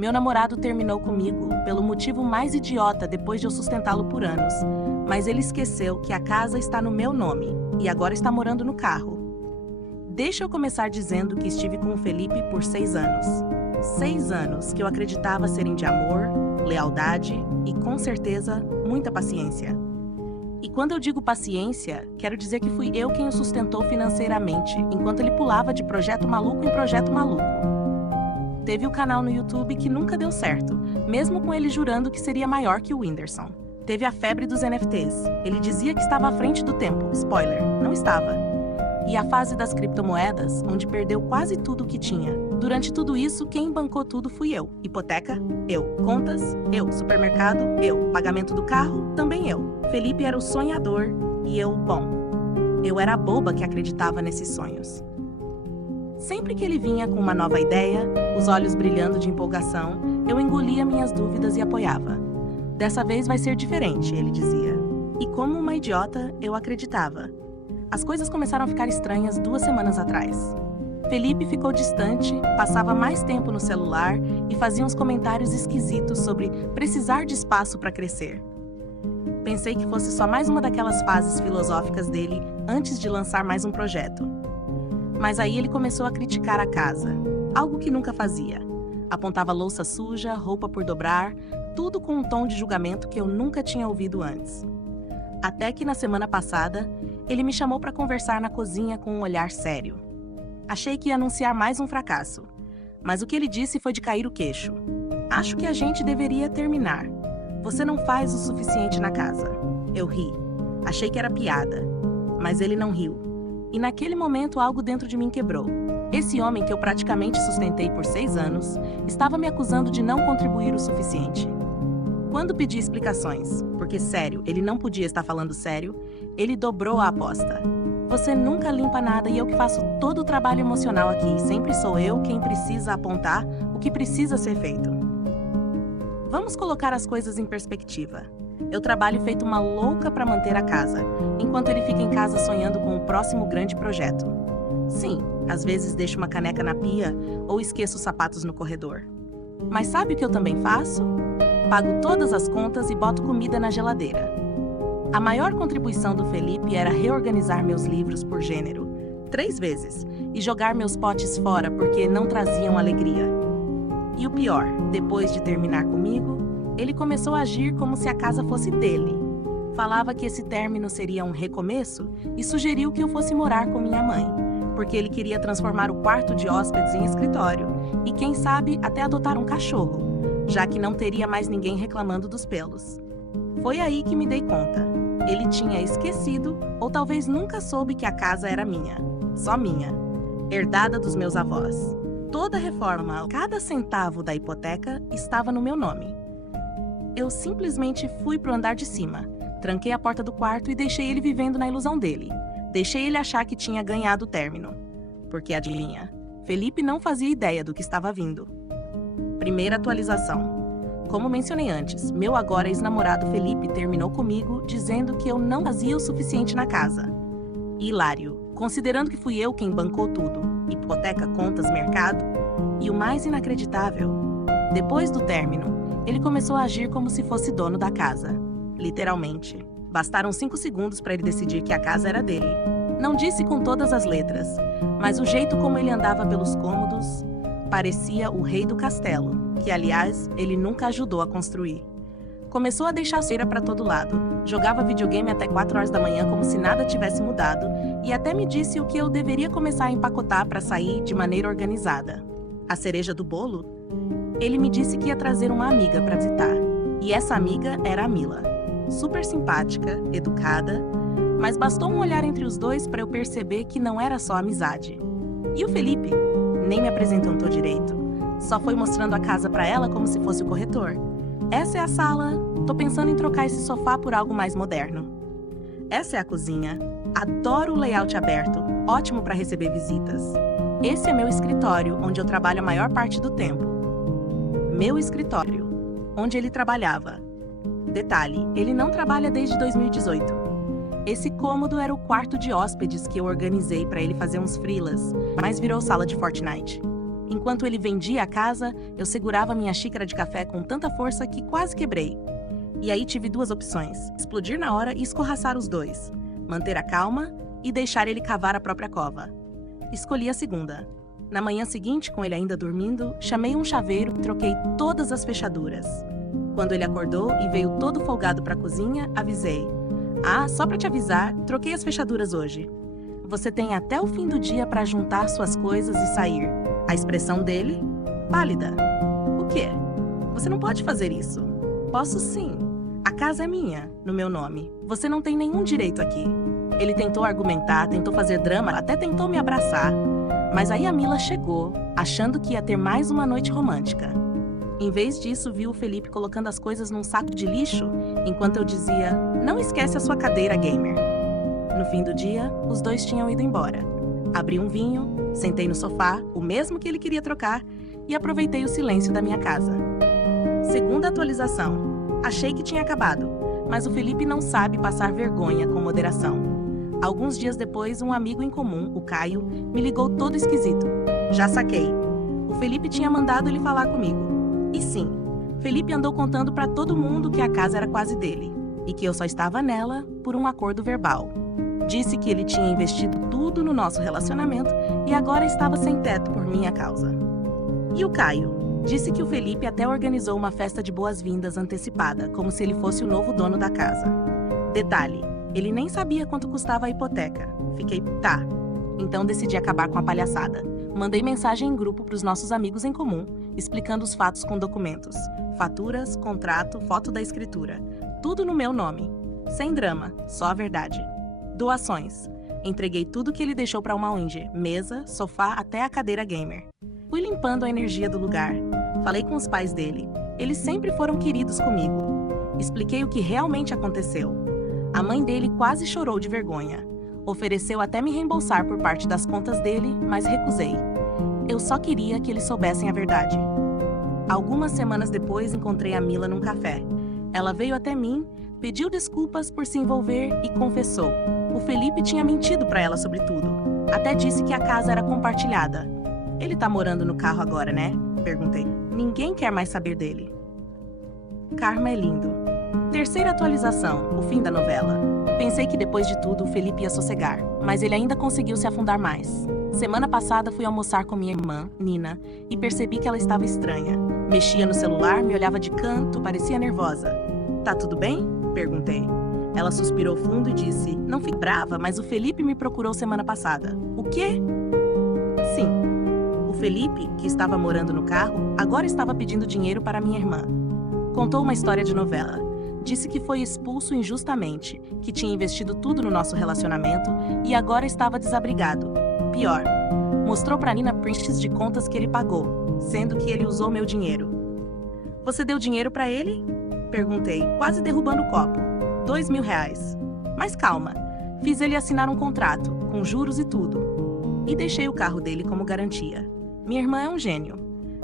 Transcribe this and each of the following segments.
Meu namorado terminou comigo pelo motivo mais idiota depois de eu sustentá-lo por anos. Mas ele esqueceu que a casa está no meu nome e agora está morando no carro. Deixa eu começar dizendo que estive com o Felipe por 6 anos. 6 anos que eu acreditava serem de amor, lealdade e, com certeza, muita paciência. E quando eu digo paciência, quero dizer que fui eu quem o sustentou financeiramente, enquanto ele pulava de projeto maluco em projeto maluco. Teve o canal no YouTube que nunca deu certo, mesmo com ele jurando que seria maior que o Whindersson. Teve a febre dos NFTs. Ele dizia que estava à frente do tempo. Spoiler, não estava. E a fase das criptomoedas, onde perdeu quase tudo o que tinha. Durante tudo isso, quem bancou tudo fui eu. Hipoteca? Eu. Contas? Eu. Supermercado? Eu. Pagamento do carro? Também eu. Felipe era o sonhador e eu, bom, eu era a boba que acreditava nesses sonhos. Sempre que ele vinha com uma nova ideia, os olhos brilhando de empolgação, eu engolia minhas dúvidas e apoiava. Dessa vez vai ser diferente, ele dizia. E como uma idiota, eu acreditava. As coisas começaram a ficar estranhas 2 semanas atrás. Felipe ficou distante, passava mais tempo no celular e fazia uns comentários esquisitos sobre precisar de espaço para crescer. Pensei que fosse só mais uma daquelas fases filosóficas dele antes de lançar mais um projeto. Mas aí ele começou a criticar a casa, algo que nunca fazia. Apontava louça suja, roupa por dobrar, tudo com um tom de julgamento que eu nunca tinha ouvido antes. Até que na semana passada, ele me chamou para conversar na cozinha com um olhar sério. Achei que ia anunciar mais um fracasso, mas o que ele disse foi de cair o queixo. Acho que a gente deveria terminar. Você não faz o suficiente na casa. Eu ri. Achei que era piada, mas ele não riu. E naquele momento algo dentro de mim quebrou. Esse homem que eu praticamente sustentei por 6 anos, estava me acusando de não contribuir o suficiente. Quando pedi explicações, porque sério, ele não podia estar falando sério, ele dobrou a aposta. Você nunca limpa nada e eu que faço todo o trabalho emocional aqui. Sempre sou eu quem precisa apontar o que precisa ser feito. Vamos colocar as coisas em perspectiva. Eu trabalho feito uma louca para manter a casa, enquanto ele fica em casa sonhando com o próximo grande projeto. Sim, às vezes deixo uma caneca na pia ou esqueço os sapatos no corredor. Mas sabe o que eu também faço? Pago todas as contas e boto comida na geladeira. A maior contribuição do Felipe era reorganizar meus livros por gênero, 3 vezes, e jogar meus potes fora porque não traziam alegria. E o pior, depois de terminar comigo, ele começou a agir como se a casa fosse dele. Falava que esse término seria um recomeço e sugeriu que eu fosse morar com minha mãe, porque ele queria transformar o quarto de hóspedes em escritório e, quem sabe, até adotar um cachorro, já que não teria mais ninguém reclamando dos pelos. Foi aí que me dei conta. Ele tinha esquecido ou talvez nunca soube que a casa era minha, só minha, herdada dos meus avós. Toda a reforma, cada centavo da hipoteca estava no meu nome. Eu simplesmente fui pro andar de cima, tranquei a porta do quarto e deixei ele vivendo na ilusão dele. Deixei ele achar que tinha ganhado o término. Porque, adivinha, Felipe não fazia ideia do que estava vindo. Primeira atualização. Como mencionei antes, meu agora ex-namorado Felipe terminou comigo dizendo que eu não fazia o suficiente na casa. Hilário, considerando que fui eu quem bancou tudo, hipoteca, contas, mercado. E o mais inacreditável, depois do término, ele começou a agir como se fosse dono da casa. Literalmente. Bastaram 5 segundos para ele decidir que a casa era dele. Não disse com todas as letras, mas o jeito como ele andava pelos cômodos parecia o rei do castelo, que, aliás, ele nunca ajudou a construir. Começou a deixar cera para todo lado, jogava videogame até 4 horas da manhã como se nada tivesse mudado e até me disse o que eu deveria começar a empacotar para sair de maneira organizada. A cereja do bolo? Ele me disse que ia trazer uma amiga para visitar, e essa amiga era a Mila. Super simpática, educada, mas bastou um olhar entre os dois para eu perceber que não era só amizade. E o Felipe? Nem me apresentou direito. Só foi mostrando a casa para ela como se fosse o corretor. Essa é a sala. Tô pensando em trocar esse sofá por algo mais moderno. Essa é a cozinha. Adoro o layout aberto. Ótimo para receber visitas. Esse é meu escritório, onde eu trabalho a maior parte do tempo. Meu escritório, onde ele trabalhava. Detalhe, ele não trabalha desde 2018. Esse cômodo era o quarto de hóspedes que eu organizei para ele fazer uns freelas, mas virou sala de Fortnite. Enquanto ele vendia a casa, eu segurava minha xícara de café com tanta força que quase quebrei. E aí tive duas opções: explodir na hora e escorraçar os dois, manter a calma e deixar ele cavar a própria cova. Escolhi a segunda. Na manhã seguinte, com ele ainda dormindo, chamei um chaveiro e troquei todas as fechaduras. Quando ele acordou e veio todo folgado para a cozinha, avisei: "Ah, só para te avisar, troquei as fechaduras hoje. Você tem até o fim do dia para juntar suas coisas e sair." A expressão dele: "Pálida. O quê? Você não pode fazer isso." "Posso sim. A casa é minha, no meu nome. Você não tem nenhum direito aqui." Ele tentou argumentar, tentou fazer drama, até tentou me abraçar. Mas aí a Mila chegou, achando que ia ter mais uma noite romântica. Em vez disso, viu o Felipe colocando as coisas num saco de lixo, enquanto eu dizia: "Não esquece a sua cadeira, gamer." No fim do dia, os dois tinham ido embora. Abri um vinho, sentei no sofá, o mesmo que ele queria trocar, e aproveitei o silêncio da minha casa. Segunda atualização. Achei que tinha acabado, mas o Felipe não sabe passar vergonha com moderação. Alguns dias depois, um amigo em comum, o Caio, me ligou todo esquisito. Já saquei. O Felipe tinha mandado ele falar comigo. E sim, Felipe andou contando para todo mundo que a casa era quase dele e que eu só estava nela por um acordo verbal. Disse que ele tinha investido tudo no nosso relacionamento e agora estava sem teto por minha causa. E o Caio? Disse que o Felipe até organizou uma festa de boas-vindas antecipada, como se ele fosse o novo dono da casa. Detalhe: ele nem sabia quanto custava a hipoteca. Fiquei, tá. Então decidi acabar com a palhaçada. Mandei mensagem em grupo para os nossos amigos em comum, explicando os fatos com documentos, faturas, contrato, foto da escritura. Tudo no meu nome. Sem drama, só a verdade. Doações. Entreguei tudo que ele deixou para uma ONG, mesa, sofá até a cadeira gamer. Fui limpando a energia do lugar. Falei com os pais dele. Eles sempre foram queridos comigo. Expliquei o que realmente aconteceu. A mãe dele quase chorou de vergonha. Ofereceu até me reembolsar por parte das contas dele, mas recusei. Eu só queria que eles soubessem a verdade. Algumas semanas depois, encontrei a Mila num café. Ela veio até mim, pediu desculpas por se envolver e confessou: o Felipe tinha mentido para ela sobre tudo. Até disse que a casa era compartilhada. "Ele tá morando no carro agora, né?" Perguntei. "Ninguém quer mais saber dele." Karma é lindo. Terceira atualização, o fim da novela. Pensei que depois de tudo o Felipe ia sossegar, mas ele ainda conseguiu se afundar mais. Semana passada fui almoçar com minha irmã, Nina, e percebi que ela estava estranha. Mexia no celular, me olhava de canto, parecia nervosa. "Tá tudo bem?" Perguntei. Ela suspirou fundo e disse: "Não fique brava, mas o Felipe me procurou semana passada." "O quê?" Sim. O Felipe, que estava morando no carro, agora estava pedindo dinheiro para minha irmã. Contou uma história de novela. Disse que foi expulso injustamente, que tinha investido tudo no nosso relacionamento e agora estava desabrigado. Pior, mostrou para Nina prints de contas que ele pagou, sendo que ele usou meu dinheiro. "Você deu dinheiro para ele?" Perguntei, quase derrubando o copo. R$2.000. Mas calma, fiz ele assinar um contrato, com juros e tudo. E deixei o carro dele como garantia. Minha irmã é um gênio.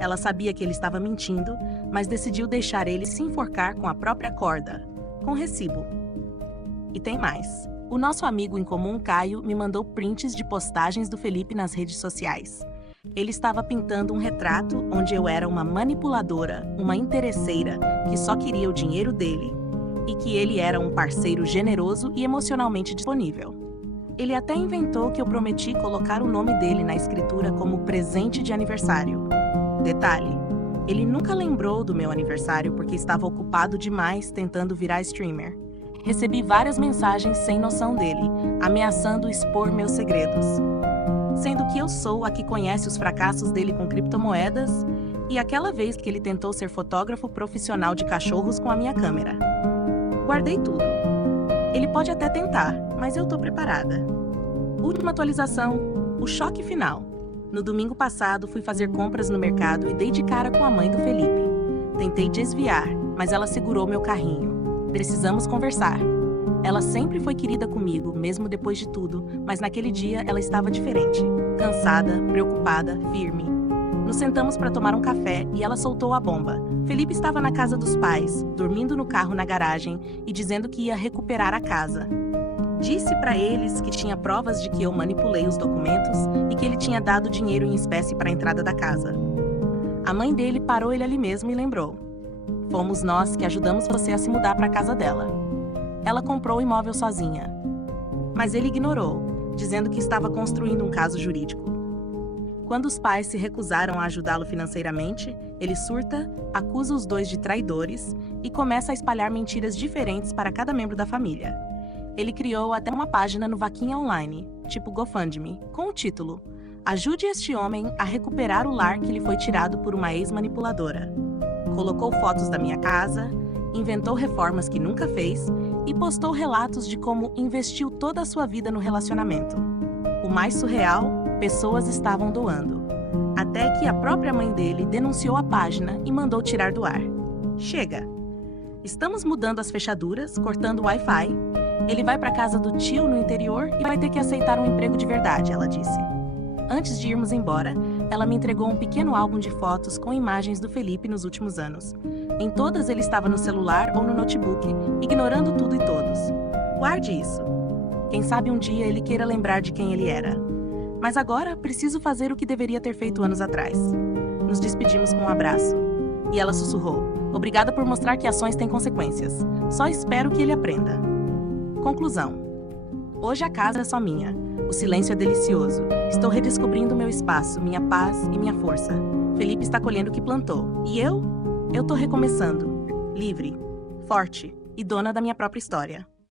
Ela sabia que ele estava mentindo, mas decidiu deixar ele se enforcar com a própria corda, com recibo. E tem mais. O nosso amigo em comum, Caio, me mandou prints de postagens do Felipe nas redes sociais. Ele estava pintando um retrato onde eu era uma manipuladora, uma interesseira, que só queria o dinheiro dele, e que ele era um parceiro generoso e emocionalmente disponível. Ele até inventou que eu prometi colocar o nome dele na escritura como presente de aniversário. Detalhe, ele nunca lembrou do meu aniversário porque estava ocupado demais tentando virar streamer. Recebi várias mensagens sem noção dele, ameaçando expor meus segredos. Sendo que eu sou a que conhece os fracassos dele com criptomoedas e aquela vez que ele tentou ser fotógrafo profissional de cachorros com a minha câmera. Guardei tudo. Ele pode até tentar, mas eu tô preparada. Última atualização, o choque final. No domingo passado, fui fazer compras no mercado e dei de cara com a mãe do Felipe. Tentei desviar, mas ela segurou meu carrinho. Precisamos conversar. Ela sempre foi querida comigo, mesmo depois de tudo, mas naquele dia ela estava diferente. Cansada, preocupada, firme. Nos sentamos para tomar um café e ela soltou a bomba. Felipe estava na casa dos pais, dormindo no carro na garagem e dizendo que ia recuperar a casa. Disse para eles que tinha provas de que eu manipulei os documentos e que ele tinha dado dinheiro em espécie para a entrada da casa. A mãe dele parou ele ali mesmo e lembrou: fomos nós que ajudamos você a se mudar para a casa dela. Ela comprou o imóvel sozinha. Mas ele ignorou, dizendo que estava construindo um caso jurídico. Quando os pais se recusaram a ajudá-lo financeiramente, ele surta, acusa os dois de traidores e começa a espalhar mentiras diferentes para cada membro da família. Ele criou até uma página no Vaquinha Online, tipo GoFundMe, com o título: Ajude este homem a recuperar o lar que lhe foi tirado por uma ex-manipuladora. Colocou fotos da minha casa, inventou reformas que nunca fez e postou relatos de como investiu toda a sua vida no relacionamento. O mais surreal, pessoas estavam doando. Até que a própria mãe dele denunciou a página e mandou tirar do ar. Chega! Estamos mudando as fechaduras, cortando o Wi-Fi. Ele vai para a casa do tio no interior e vai ter que aceitar um emprego de verdade, ela disse. Antes de irmos embora, ela me entregou um pequeno álbum de fotos com imagens do Felipe nos últimos anos. Em todas ele estava no celular ou no notebook, ignorando tudo e todos. Guarde isso. Quem sabe um dia ele queira lembrar de quem ele era. Mas agora preciso fazer o que deveria ter feito anos atrás. Nos despedimos com um abraço. E ela sussurrou: obrigada por mostrar que ações têm consequências. Só espero que ele aprenda. Conclusão. Hoje a casa é só minha. O silêncio é delicioso. Estou redescobrindo meu espaço, minha paz e minha força. Felipe está colhendo o que plantou. E eu? Eu tô recomeçando. Livre, forte e dona da minha própria história.